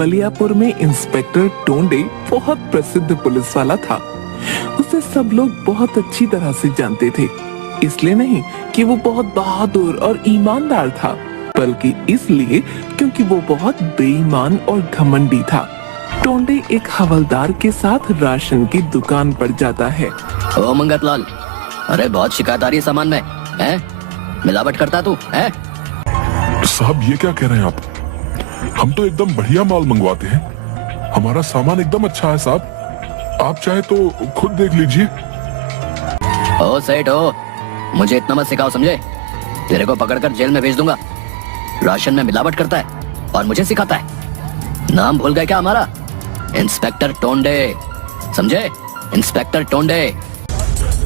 बलियापुर में इंस्पेक्टर टोंडे बहुत प्रसिद्ध पुलिस वाला था। उसे सब लोग बहुत अच्छी तरह से जानते थे। इसलिए नहीं कि वो बहुत बहादुर और ईमानदार था, बल्कि इसलिए क्योंकि वो बहुत बेईमान और घमंडी था। टोंडे एक हवलदार के साथ राशन की दुकान पर जाता है। ओ मंगतलाल, अरे बहुत शिकायत आ रही है सामान में, हैं? मिलावट करता तू, हैं? साहब ये क्या कह रहे हैं आप? हम तो एकदम बढ़िया माल मंगवाते हैं। हमारा सामान एकदम अच्छा है साहब। आप चाहे तो खुद देख लीजिए। ओ सेठ हो, मुझे इतना मत सिखाओ समझे। तेरे को पकड़कर जेल में भेज दूंगा। राशन में मिलावट करता है और मुझे सिखाता है। नाम भूल गए क्या हमारा? इंस्पेक्टर टोंडे, समझे? इंस्पेक्टर टोंडे।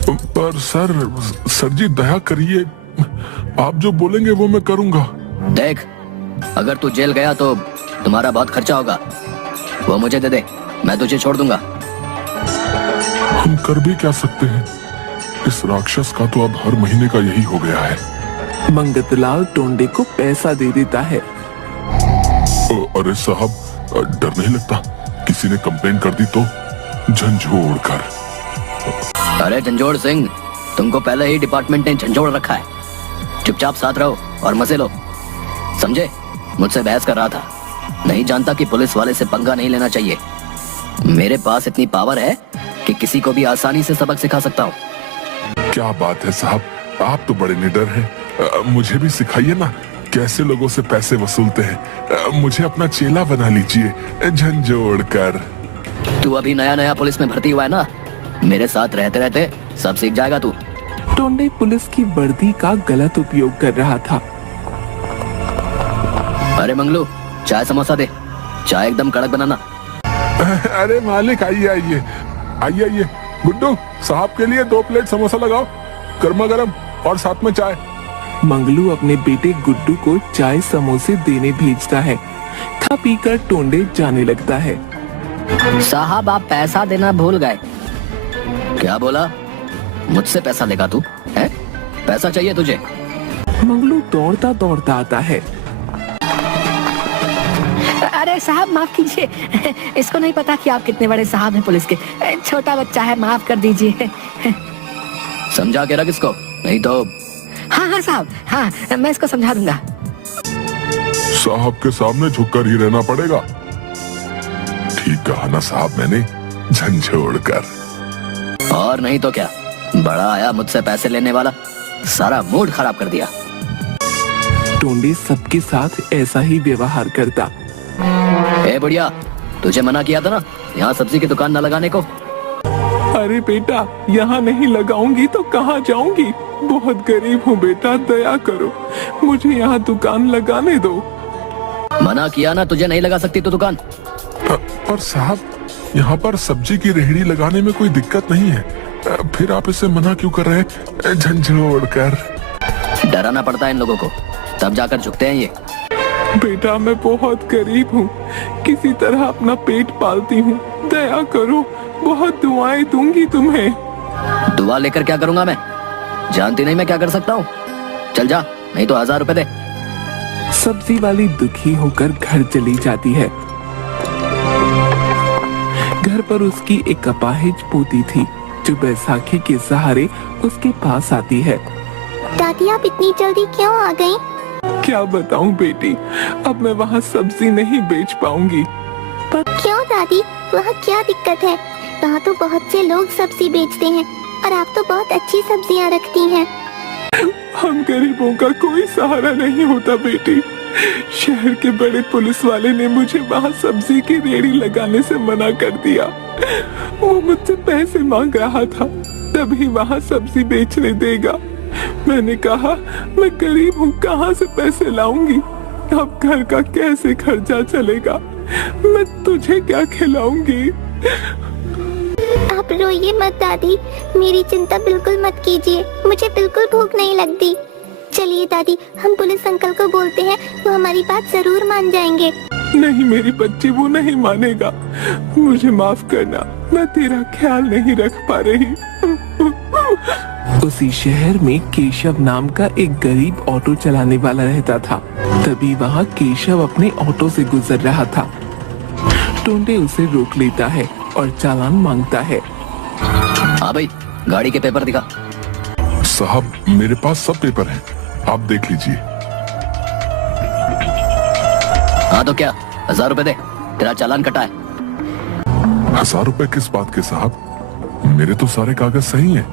पर सर जी दया करिए, आप जो बोलेंगे वो मैं करूंगा। देख, अगर तू जेल गया तो तुम्हारा बहुत खर्चा होगा। वो मुझे दे दे, मैं तुझे छोड़ दूंगा। हम कर भी क्या सकते हैं? इस राक्षस का तो अब हर महीने का यही हो गया है। मंगतलाल टोंडे को पैसा दे देता है। अरे साहब, डर नहीं लगता? किसी ने कंप्लेन कर दी तो झंझोड़ कर। अरे झंझोड़ सिंह, तुमको पहले ही डिपार्टमेंट ने झंझोड़ रखा है। चुपचाप साथ रहो और मजे लो, समझे? मुझसे बहस कर रहा था। नहीं जानता कि पुलिस वाले से पंगा नहीं लेना चाहिए। मेरे पास इतनी पावर है कि किसी को भी आसानी से सबक सिखा सकता हूँ। क्या बात है साहब, आप तो बड़े निडर हैं। मुझे भी सिखाइए ना, कैसे लोगों से पैसे वसूलते हैं। मुझे अपना चेला बना लीजिए, झंझोड़ कर। तू अभी नया नया पुलिस में भर्ती हुआ है ना, मेरे साथ रहते रहते सब सीख जाएगा तू। टोंडे पुलिस की वर्दी का गलत उपयोग कर रहा था। अरे मंगलू, चाय समोसा दे, चाय एकदम कड़क बनाना। अरे मालिक, आइए आइए आइए आइए। गुड्डू, साहब के लिए 2 प्लेट समोसा लगाओ, गर्मा गर्म, और साथ में चाय। मंगलू अपने बेटे गुड्डू को चाय समोसे देने भेजता है। खा पीकर टोंडे जाने लगता है। साहब, आप पैसा देना भूल गए। क्या बोला? मुझसे पैसा लेगा तू, है? पैसा चाहिए तुझे? मंगलू दौड़ता दौड़ता आता है। अरे साहब माफ कीजिए, इसको नहीं पता कि आप कितने बड़े साहब हैं पुलिस के। छोटा बच्चा है, माफ कर दीजिए। समझा के रख इसको, नहीं तो। हाँ हाँ साहब, हाँ मैं इसको समझा दूंगा। साहब के सामने झुककर ही रहना पड़ेगा। ठीक कहा ना साहब मैंने, झंझोड़ कर। और नहीं तो क्या, बड़ा आया मुझसे पैसे लेने वाला, सारा मूड खराब कर दिया। टोंडे सबके साथ ऐसा ही व्यवहार करता। ए बुढ़िया, तुझे मना किया था ना यहाँ सब्जी की दुकान न लगाने को। अरे बेटा, यहाँ नहीं लगाऊंगी तो कहाँ जाऊंगी? बहुत गरीब हूँ बेटा, दया करो, मुझे यहाँ दुकान लगाने दो। मना किया ना, तुझे नहीं लगा सकती तो दुकान। पर साहब, यहाँ पर सब्जी की रेहड़ी लगाने में कोई दिक्कत नहीं है, फिर आप इसे मना क्यों कर रहे हैं? झंझोड़ कर। डराना पड़ता है इन लोगों को, तब जाकर झुकते हैं ये। बेटा मैं बहुत गरीब हूँ, किसी तरह अपना पेट पालती हूँ, दया करो, बहुत दुआएं दूंगी तुम्हें। दुआ लेकर क्या करूंगा मैं? जानती नहीं मैं क्या कर सकता हूँ? चल जा, नहीं तो 1000 रुपए दे। सब्जी वाली दुखी होकर घर चली जाती है। घर पर उसकी एक अपाहिज पोती थी जो बैसाखी के सहारे उसके पास आती है। दादी, आप इतनी जल्दी क्यों आ गईं? क्या बताऊं बेटी, अब मैं वहाँ सब्जी नहीं बेच पाऊंगी। पर क्यों दादी, वहाँ क्या दिक्कत है? वहाँ तो बहुत से लोग सब्जी बेचते हैं और आप तो बहुत अच्छी सब्जियाँ रखती हैं। हम गरीबों का कोई सहारा नहीं होता बेटी। शहर के बड़े पुलिस वाले ने मुझे वहाँ सब्जी की रेहड़ी लगाने से मना कर दिया। वो मुझसे पैसे मांग रहा था, तभी वहाँ सब्जी बेचने देगा। मैंने कहा मैं गरीब हूँ, कहाँ से पैसे लाऊंगी? अब घर का कैसे खर्चा चलेगा? मैं तुझे क्या खिलाऊंगी? आप रोइए मत दादी, मेरी चिंता बिल्कुल मत कीजिए, मुझे बिल्कुल भूख नहीं लगती। चलिए दादी, हम पुलिस अंकल को बोलते हैं, वो हमारी बात जरूर मान जाएंगे। नहीं मेरी बच्ची, वो नहीं मानेगा। मुझे माफ करना, मैं तेरा ख्याल नहीं रख पा रही। उसी शहर में केशव नाम का एक गरीब ऑटो चलाने वाला रहता था। तभी वहाँ केशव अपने ऑटो से गुजर रहा था। टोंडे उसे रोक लेता है और चालान मांगता है। हाँ भाई, गाड़ी के पेपर दिखा। साहब मेरे पास सब पेपर हैं, आप देख लीजिए। हाँ तो क्या, 1000 रुपए दे, तेरा चालान कटा है। 1000 रुपए किस बात के साहब? मेरे तो सारे कागज सही हैं।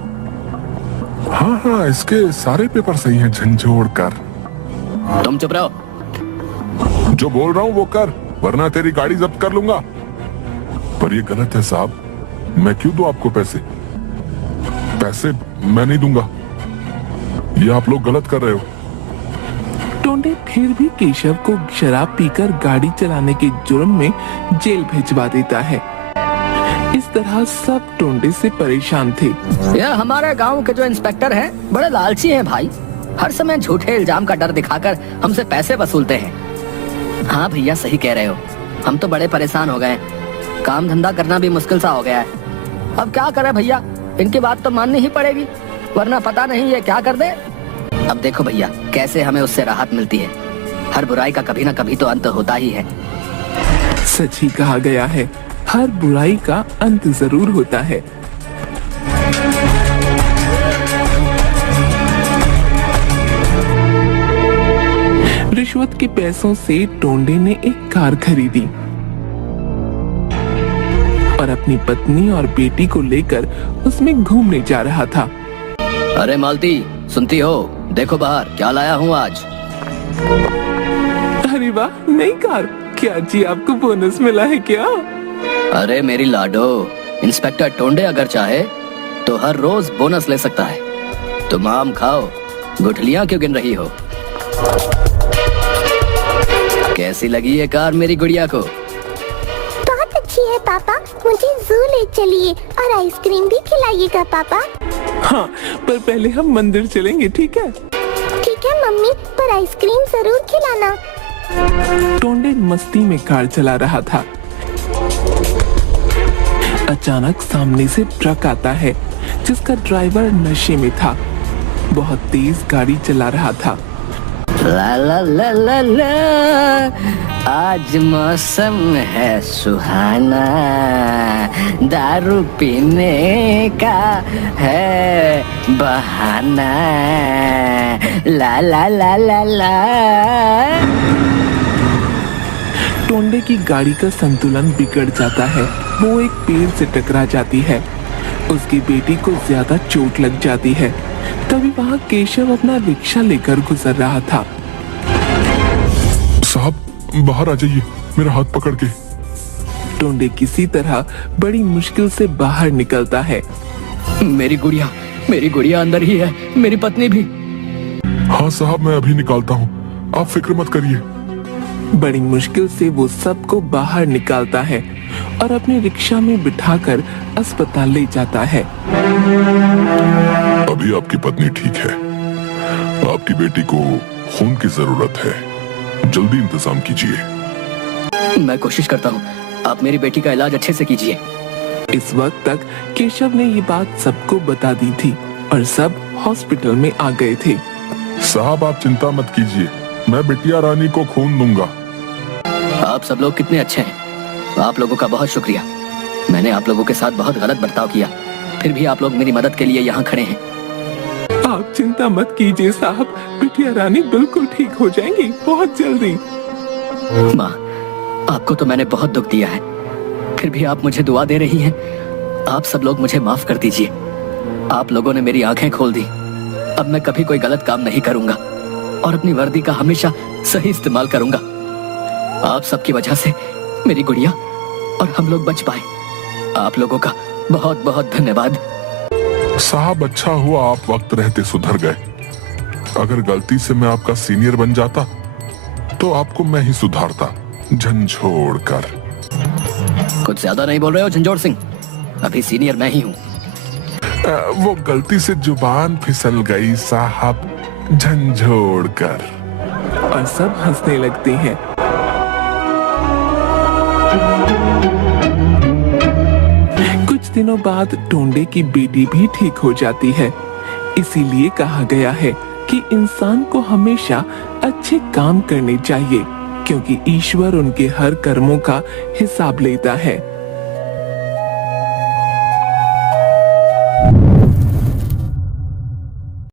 हाँ हाँ, इसके सारे पेपर सही हैं, झंझोड़ कर। तुम चुप रहो। जो बोल रहा हूँ वो कर, वरना तेरी गाड़ी जब्त कर लूंगा। पर ये गलत है साहब, मैं क्यों दूं आपको पैसे? पैसे मैं नहीं दूंगा, ये आप लोग गलत कर रहे हो। टोंडे फिर भी केशव को शराब पीकर गाड़ी चलाने के जुर्म में जेल भिजवा देता है। इस तरह सब टोंडे से परेशान थे। यह हमारे गांव के जो इंस्पेक्टर हैं बड़े लालची हैं भाई, हर समय झूठे इल्जाम का डर दिखाकर हमसे पैसे वसूलते हैं। हाँ भैया, सही कह रहे हो, हम तो बड़े परेशान हो गए, काम धंधा करना भी मुश्किल सा हो गया है। अब क्या करें भैया, इनकी बात तो माननी ही पड़ेगी, वरना पता नहीं ये क्या कर दे। अब देखो भैया, कैसे हमें उससे राहत मिलती है। हर बुराई का कभी ना कभी तो अंत होता ही है। सच ही कहा गया है, हर बुराई का अंत जरूर होता है। रिश्वत के पैसों से टोंडे ने एक कार खरीदी और अपनी पत्नी और बेटी को लेकर उसमें घूमने जा रहा था। अरे मालती, सुनती हो? देखो बाहर क्या लाया हूँ आज। अरे वाह, नई कार! क्या जी आपको बोनस मिला है क्या? अरे मेरी लाडो, इंस्पेक्टर टोंडे अगर चाहे तो हर रोज बोनस ले सकता है। तुम आम खाओ, गुठलियां क्यों गिन रही हो? कैसी लगी ये कार मेरी गुड़िया को? बहुत अच्छी है पापा, मुझे जू ले चलिए और आइसक्रीम भी खिलाइएगा पापा। हाँ, पर पहले हम मंदिर चलेंगे, ठीक है? ठीक है मम्मी, पर आइसक्रीम जरूर खिलाना। टोंडे मस्ती में कार चला रहा था। अचानक सामने से ट्रक आता है जिसका ड्राइवर नशे में था, बहुत तेज गाड़ी चला रहा था। ला ला ला ला ला, आज मौसम है सुहाना, दारू पीने का है बहाना। ला ला ला ला ला। टोंडे की गाड़ी का संतुलन बिगड़ जाता है, वो एक पेड़ से टकरा जाती है। उसकी बेटी को ज्यादा चोट लग जाती है। तभी वहाँ केशव अपना रिक्शा लेकर गुजर रहा था। साहब बाहर आ जाइए, मेरा हाथ पकड़ के। टोंडे किसी तरह बड़ी मुश्किल से बाहर निकलता है। मेरी गुड़िया अंदर ही है, मेरी पत्नी भी। हाँ साहब, मैं अभी निकालता हूँ, आप फिक्र मत करिए। बड़ी मुश्किल से वो सबको बाहर निकालता है और अपने रिक्शा में बिठाकर अस्पताल ले जाता है। अभी आपकी पत्नी ठीक है, आपकी बेटी को खून की जरूरत है, जल्दी इंतजाम कीजिए। मैं कोशिश करता हूँ, आप मेरी बेटी का इलाज अच्छे से कीजिए। इस वक्त तक केशव ने ये बात सबको बता दी थी और सब हॉस्पिटल में आ गए थे। साहब आप चिंता मत कीजिए, मैं बिटिया रानी को खून दूंगा। आप सब लोग कितने अच्छे हैं, आप लोगों का बहुत शुक्रिया। मैंने आप लोगों के साथ बहुत गलत बर्ताव किया, फिर भी आप लोग मेरी मदद के लिए यहाँ खड़े हैं। आप चिंता मत कीजिए साहब, बिटिया रानी बिल्कुल ठीक हो जाएंगी बहुत जल्दी। माँ, आपको तो मैंने बहुत दुख दिया है, फिर भी आप मुझे दुआ दे रही हैं। आप सब लोग मुझे माफ कर दीजिए। आप लोगों ने मेरी आंखें खोल दी। अब मैं कभी कोई गलत काम नहीं करूंगा और अपनी वर्दी का हमेशा सही इस्तेमाल करूंगा। आप सबकी वजह से मेरी गुड़िया और हम लोग बच पाए। आप लोगों का बहुत बहुत धन्यवाद। साहब अच्छा हुआ आप वक्त रहते सुधर गए, अगर गलती से मैं आपका सीनियर बन जाता तो आपको मैं ही सुधारता, झंझोड़ कर। कुछ ज्यादा नहीं बोल रहे हो झंझोड़ सिंह, अभी सीनियर मैं ही हूँ। वो गलती से जुबान फिसल गई साहब, झंझोड़ कर। और सब हंसने लगते हैं। कुछ दिनों बाद टोंडे की बेटी भी ठीक हो जाती है। इसीलिए कहा गया है कि इंसान को हमेशा अच्छे काम करने चाहिए, क्योंकि ईश्वर उनके हर कर्मों का हिसाब लेता है।